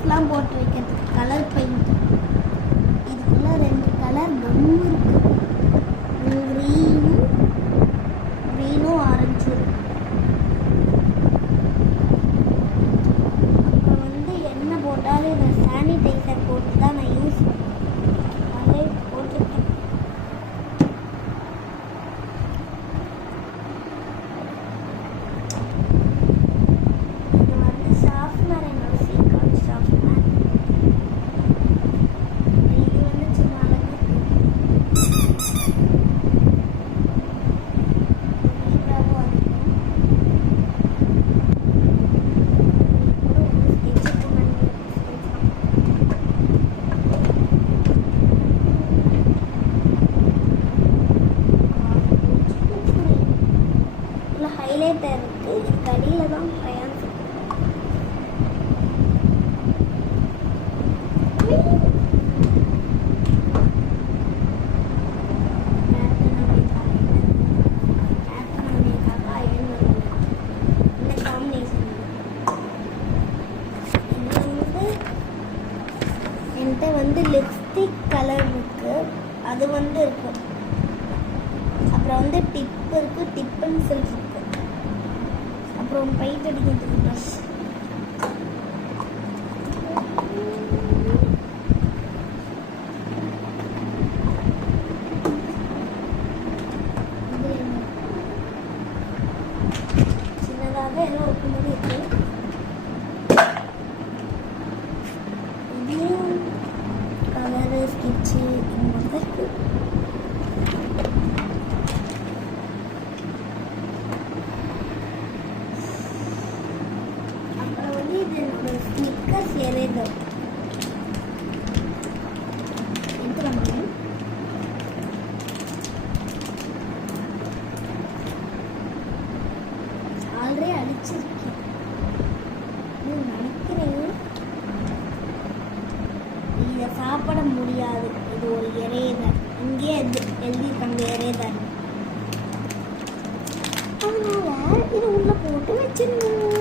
ஸ்டிக்கர்ஸ்லாம் போட்டு வைக்கிறதுக்கு colour paint. இதுக்குள்ள 2 கலர் கம்மு இருக்கு. க்ரீனும் ஆரஞ்சும். அப்புறம் வந்து என்ன போட்டாலும் இந்த சானிடைசர் போட்டு தான் நான் யூஸ் பண்ணுவேன். அதே போட்டுருக்கேன். இது வந்து ஷார்ப்னர், என்னோட சீக்கான் ஷார்ப்னர். இது வந்து சும்மா அழகு. ஹைலைட்டர் இருக்கு. இதுக்கு அடியில தான் crayons இருக்கு. இந்த காம்பினேஷன் என்கிட்ட வந்து லிப்ஸ்டிக் கலர் இருக்கு. அது வந்து இருக்கு. அப்புறம் வந்து டிப் இருக்கு. டிப் பென்சில் இருக்கு. அப்புறம் பெயிண்ட் அடிக்கிறதுக்கு ப்ரஷ். சின்னதாக எல்லாம் இருக்கும்போது இருக்கு. இதையும் கலரு ஸ்கெட்சு இந்த இருக்கு. ஸ்டிக்கர்ஸ் எரேசர் எடுத்துக்கலாம். ஆல்ரெடி அடிச்சிருக்கேன் நினைக்கிறேன். இதை சாப்பிட முடியாது. இது ஒரு எரேசர். இங்கே எழுதியிருக்காங்க எரேசர். அதனால இதை உள்ள போட்டு வச்சிருந்தோம்.